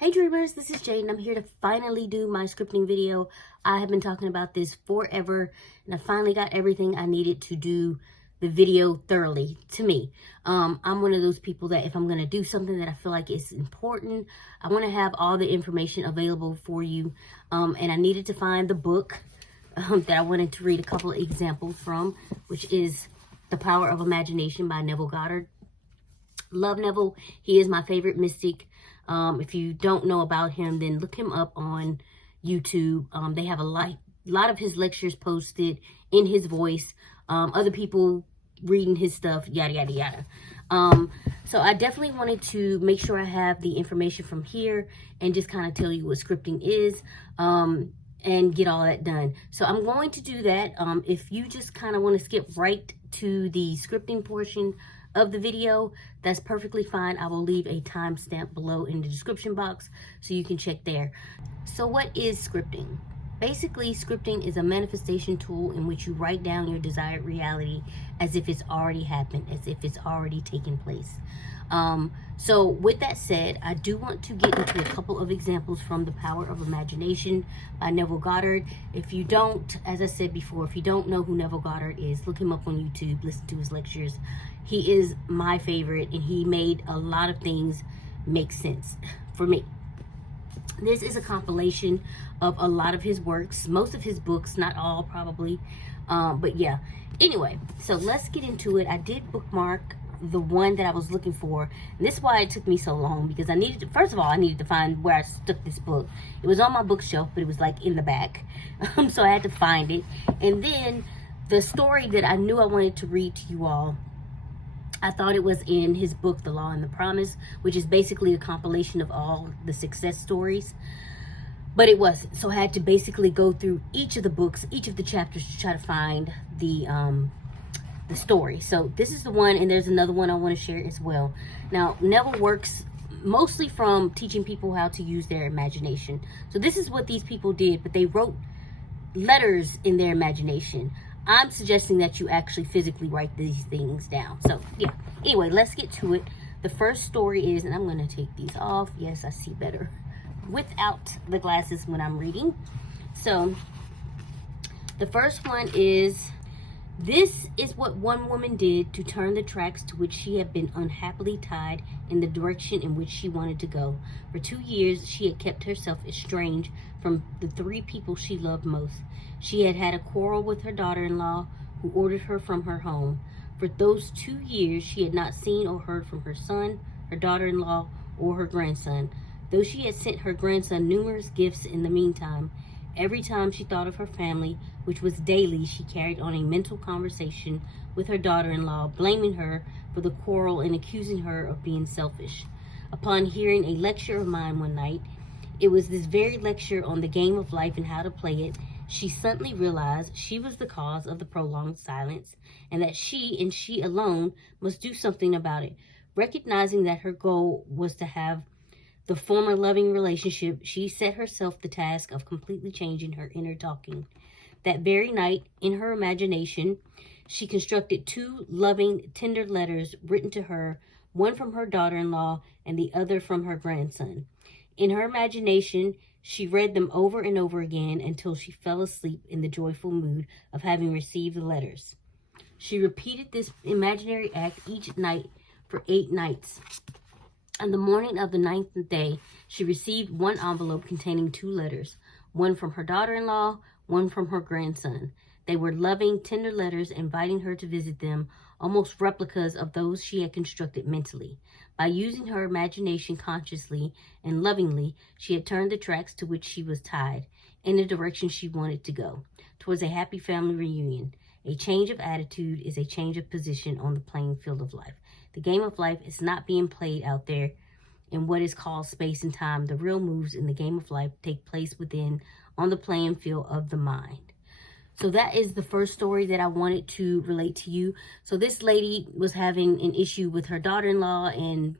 Hey Dreamers, this is Jade and I'm here to finally do my scripting video. I have been talking about this forever and I finally got everything I needed to do the video thoroughly to me. I'm one of those people that if I'm going to do something that I feel like is important, I want to have all the information available for you. And I needed to find the book that I wanted to read a couple of examples from, which is The Power of Imagination by Neville Goddard. Love Neville. He is my favorite mystic. If you don't know about him, then look him up on YouTube. They have a lot of his lectures posted in his voice. Other people reading his stuff, yada, yada, yada. So I definitely wanted to make sure I have the information from here and just kind of tell you what scripting is and get all that done. So I'm going to do that. If you just kind of want to skip right to the scripting portion of the video, that's perfectly fine. I will leave a timestamp below in the description box so you can check there. So what is scripting? Basically, scripting is a manifestation tool in which you write down your desired reality as if it's already happened, as if it's already taken place. So with that said, I do want to get into a couple of examples from The Power of Imagination by Neville Goddard. If you don't, as I said before, if you don't know who Neville Goddard is, look him up on YouTube, listen to his lectures. He is my favorite and he made a lot of things make sense for me. This is a compilation of a lot of his works, most of his books, not all probably, but yeah. Anyway, so let's get into it. I did bookmark the one that I was looking for. And this is why it took me so long, because I needed to, first of all, I needed to find where I stuck this book. It was on my bookshelf, but it was like in the back. So I had to find it. And then the story that I knew I wanted to read to you all, I thought it was in his book, The Law and the Promise, which is basically a compilation of all the success stories. But it wasn't. So I had to basically go through each of the books, each of the chapters to try to find the story. So this is the one, and there's another one I want to share as well. Now, Neville works mostly from teaching people how to use their imagination. So this is what these people did, but they wrote letters in their imagination. I'm suggesting that you actually physically write these things down. So yeah, anyway, let's get to it. The first story is, and I'm going to take these off. Yes, I see better without the glasses when I'm reading. So the first one is, this is what one woman did to turn the tracks to which she had been unhappily tied in the direction in which she wanted to go. For 2 years, she had kept herself estranged from the 3 people she loved most. She had had a quarrel with her daughter-in-law, who ordered her from her home. For those 2 years, she had not seen or heard from her son, her daughter-in-law, or her grandson. Though she had sent her grandson numerous gifts in the meantime, every time she thought of her family, which was daily, she carried on a mental conversation with her daughter-in-law, blaming her for the quarrel and accusing her of being selfish. Upon hearing a lecture of mine one night, it was this very lecture on the game of life and how to play it, she suddenly realized she was the cause of the prolonged silence, and that she, and she alone, must do something about it. Recognizing that her goal was to have the former loving relationship, she set herself the task of completely changing her inner talking. That very night, in her imagination, she constructed 2 loving, tender letters written to her, one from her daughter-in-law and the other from her grandson. In her imagination, she read them over and over again until she fell asleep in the joyful mood of having received the letters. She repeated this imaginary act each night for 8 nights. On the morning of the 9th day, she received one envelope containing 2 letters, one from her daughter-in-law, one from her grandson. They were loving, tender letters inviting her to visit them, almost replicas of those she had constructed mentally. By using her imagination consciously and lovingly, she had turned the tracks to which she was tied, in the direction she wanted to go, towards a happy family reunion. A change of attitude is a change of position on the playing field of life. The game of life is not being played out there in what is called space and time. The real moves in the game of life take place within, on the playing field of the mind. So that is the first story that I wanted to relate to you. So this lady was having an issue with her daughter-in-law and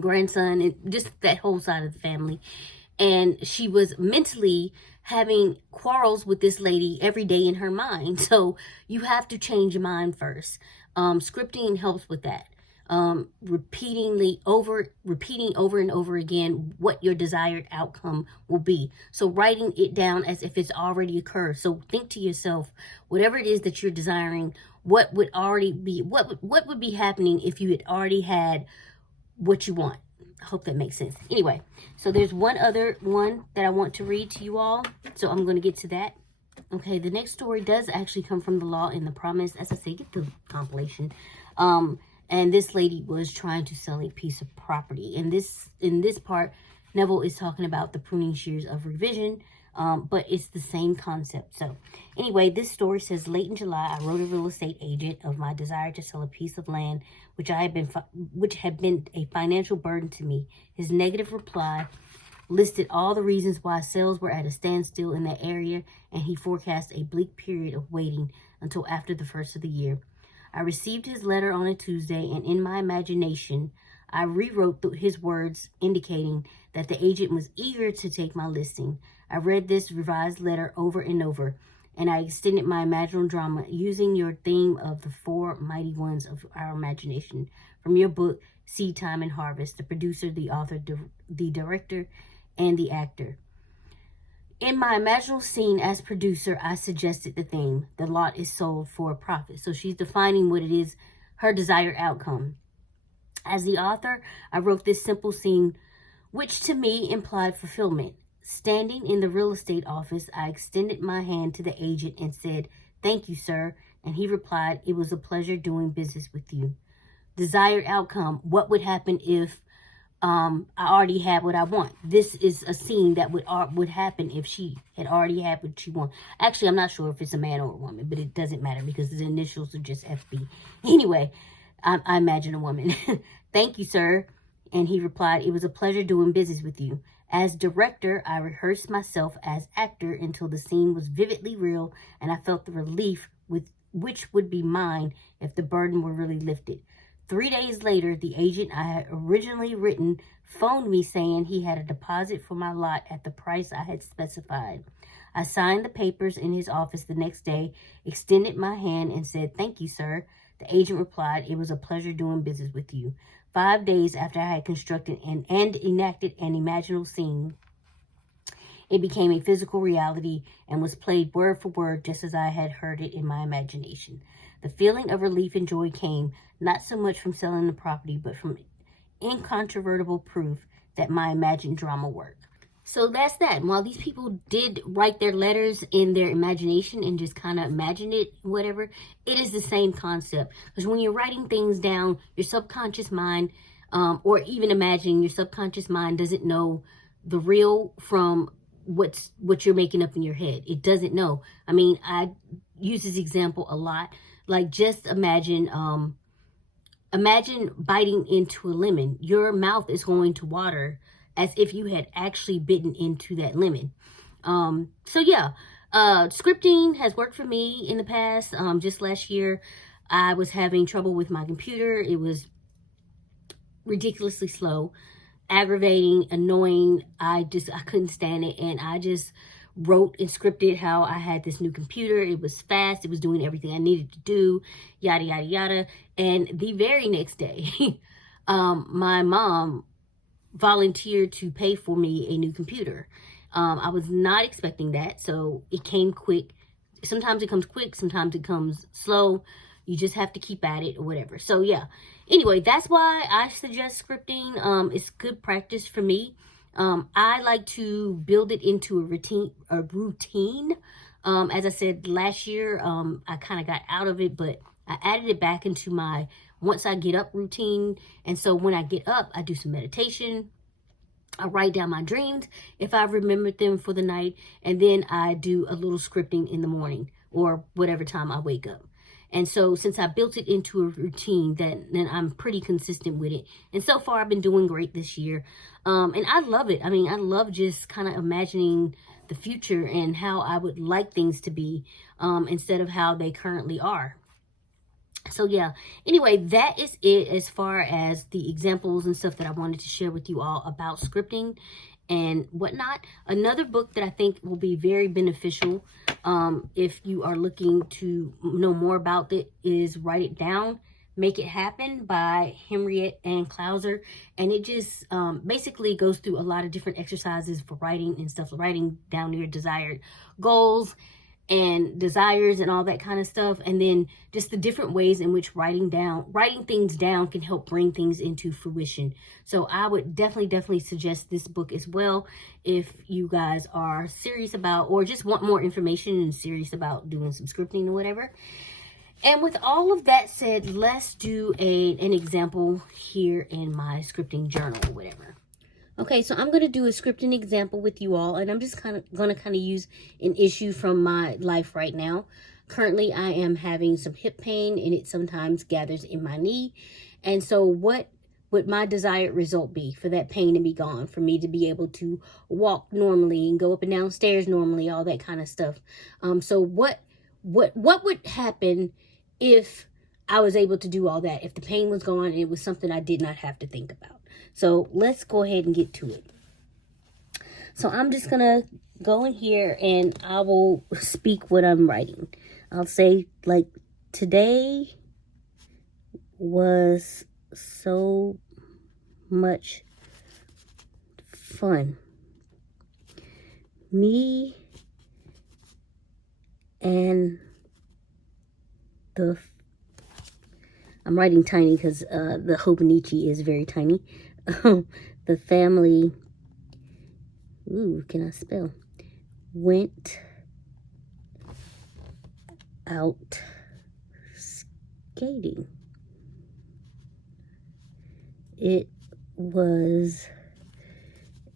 grandson, and just that whole side of the family. And she was mentally having quarrels with this lady every day in her mind. So you have to change your mind first. Scripting helps with that. repeating over and over again what your desired outcome will be. So writing it down as if it's already occurred. So think to yourself, whatever it is that you're desiring, what would be happening if you had already had what you want. I hope that makes sense. Anyway, so there's one other one that I want to read to you all. So I'm going to get to that. Okay, the next story does actually come from The Law and the Promise. As I say, get the compilation. And this lady was trying to sell a piece of property. And in this part, Neville is talking about the pruning shears of revision. But it's the same concept. So anyway, this story says, late in July, I wrote a real estate agent of my desire to sell a piece of land which had been a financial burden to me. His negative reply listed all the reasons why sales were at a standstill in that area, and he forecast a bleak period of waiting until after the first of the year. I received his letter on a Tuesday, and in my imagination, I rewrote his words indicating that the agent was eager to take my listing. I read this revised letter over and over, and I extended my imaginal drama using your theme of the four mighty ones of our imagination from your book, Seed Time and Harvest, the producer, the author, the director, and the actor. In my imaginal scene as producer, I suggested the theme, the lot is sold for a profit. So she's defining what it is, her desired outcome. As the author, I wrote this simple scene, which to me implied fulfillment. Standing in the real estate office, I extended my hand to the agent and said, "Thank you, sir." And he replied, "It was a pleasure doing business with you." Desired outcome. What would happen if I already had what I want? This is a scene that would happen if she had already had what she want. Actually, I'm not sure if it's a man or a woman, but it doesn't matter because the initials are just FB. Anyway, I imagine a woman. "Thank you, sir." And he replied, "It was a pleasure doing business with you." As director, I rehearsed myself as actor until the scene was vividly real, and I felt the relief which would be mine if the burden were really lifted. 3 days later, the agent I had originally written phoned me saying he had a deposit for my lot at the price I had specified. I signed the papers in his office the next day, extended my hand, and said, "Thank you, sir." The agent replied, "It was a pleasure doing business with you." 5 days after I had constructed and enacted an imaginal scene, it became a physical reality and was played word for word just as I had heard it in my imagination. The feeling of relief and joy came not so much from selling the property, but from incontrovertible proof that my imagined drama worked. So that's that. And while these people did write their letters in their imagination and just kind of imagine it, whatever, it is the same concept. Because when you're writing things down, your subconscious mind, or even imagining, your subconscious mind doesn't know the real from what you're making up in your head. It doesn't know. I mean, I use this example a lot. Like, just imagine biting into a lemon. Your mouth is going to water as if you had actually bitten into that lemon. So yeah, scripting has worked for me in the past. Just last year, I was having trouble with my computer. It was ridiculously slow, aggravating, annoying. I couldn't stand it. And I just wrote and scripted how I had this new computer. It was fast. It was doing everything I needed to do, yada, yada, yada. And the very next day, my mom volunteered to pay for me a new computer. I was not expecting that, so it came quick. Sometimes it comes quick, sometimes it comes slow. You just have to keep at it or whatever. So yeah, anyway, that's why I suggest scripting. It's good practice for me. I like to build it into a routine. As I said last year, I kind of got out of it, but I added it back into my once I get up routine. And so when I get up, I do some meditation. I write down my dreams if I remembered them for the night. And then I do a little scripting in the morning or whatever time I wake up. And so since I built it into a routine, then I'm pretty consistent with it. And so far, I've been doing great this year. And I love it. I mean, I love just kind of imagining the future and how I would like things to be instead of how they currently are. So yeah, anyway, that is it as far as the examples and stuff that I wanted to share with you all about scripting and whatnot. Another book that I think will be very beneficial if you are looking to know more about it is Write It Down, Make It Happen by Henriette Ann Clouser. And it just basically goes through a lot of different exercises for writing and stuff, writing down your desired goals and desires and all that kind of stuff. And then just the different ways in which writing things down can help bring things into fruition. So I would definitely suggest this book as well if you guys are serious about, or just want more information and serious about doing some scripting or whatever. And with all of that said, let's do an example here in my scripting journal or whatever. Okay, so I'm going to do a scripting example with you all, and I'm just going to use an issue from my life right now. Currently, I am having some hip pain, and it sometimes gathers in my knee. And so what would my desired result be for that pain to be gone, for me to be able to walk normally and go up and down stairs normally, all that kind of stuff? So what would happen if I was able to do all that, if the pain was gone and it was something I did not have to think about? So let's go ahead and get to it. So I'm just going to go in here and I will speak what I'm writing. I'll say, like, today was so much fun. Me and I'm writing tiny because the Hobonichi is very tiny. The family, can I spell? Went out skating. It was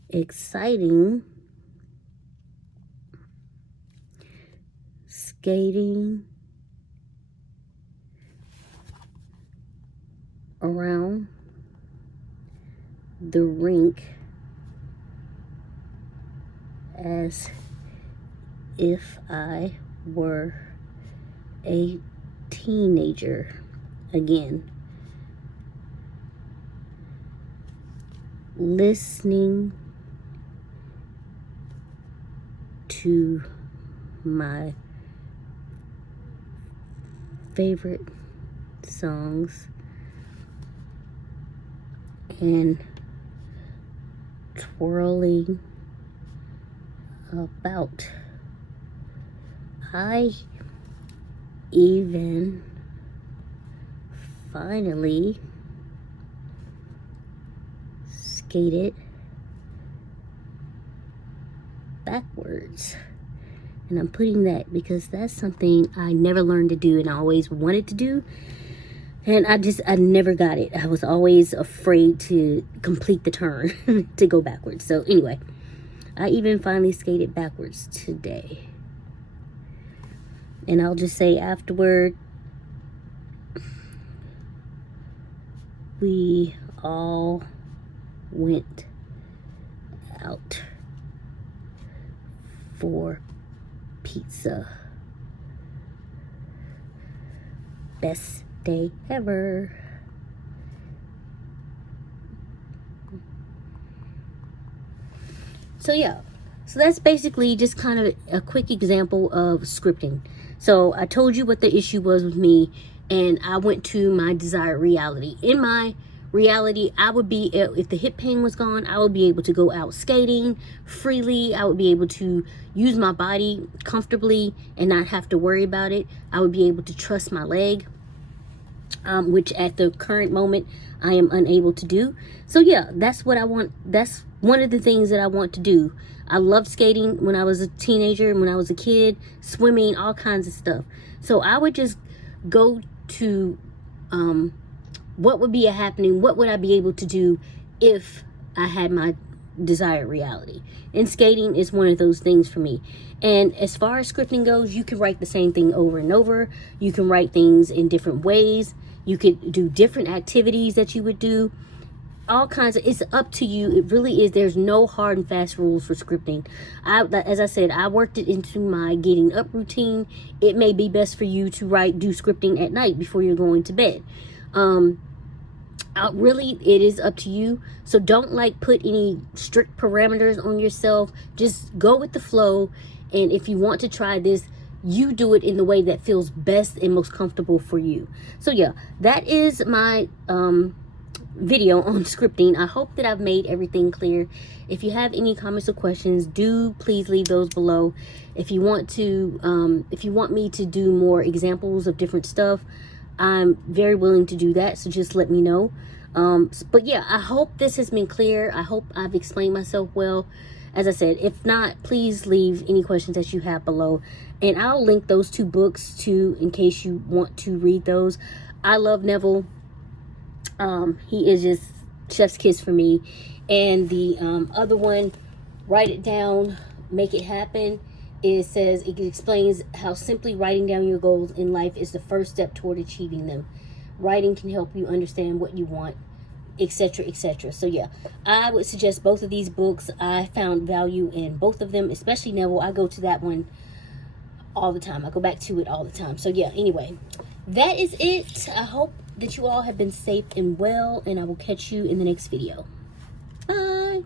exciting skating around the rink as if I were a teenager again. Listening to my favorite songs and twirling about. I even finally skated backwards. And I'm putting that because that's something I never learned to do and I always wanted to do. And I never got it. I was always afraid to complete the turn to go backwards. So anyway, I even finally skated backwards today. And I'll just say afterward, we all went out for pizza. Best day ever. So yeah, so that's basically just kind of a quick example of scripting. So I told you what the issue was with me, and I went to my desired reality. In my reality, I would be, if the hip pain was gone, I would be able to go out skating freely. I would be able to use my body comfortably and not have to worry about it. I would be able to trust my leg, which at the current moment I am unable to do. So yeah, that's what I want. That's one of the things that I want to do. I loved skating when I was a teenager and when I was a kid, swimming, all kinds of stuff. So I would just go to what would be happening, what would I be able to do if I had my desired reality. And skating is one of those things for me. And as far as scripting goes, you can write the same thing over and over. You can write things in different ways. You could do different activities that you would do. All kinds of, it's up to you. It really is. There's no hard and fast rules for scripting. As I said, I worked it into my getting up routine. It may be best for you to do scripting at night before you're going to bed. Really, it is up to you. So don't put any strict parameters on yourself. Just go with the flow. And if you want to try this, you do it in the way that feels best and most comfortable for you. So yeah, that is my video on scripting. I hope that I've made everything clear. If you have any comments or questions, do please leave those below. If you want me to do more examples of different stuff, I'm very willing to do that, so just let me know. But yeah, I hope this has been clear. I hope I've explained myself well. As I said, if not, please leave any questions that you have below, and I'll link those 2 books too in case you want to read those. I love Neville. He is just chef's kiss for me. And the other one, Write It Down, Make It Happen, it explains how simply writing down your goals in life is the first step toward achieving them. Writing can help you understand what you want, etc., etc. So yeah, I would suggest both of these books. I found value in both of them, especially Neville. I go to that one all the time. I go back to it all the time. So yeah, anyway, that is it. I hope that you all have been safe and well, and I will catch you in the next video. Bye.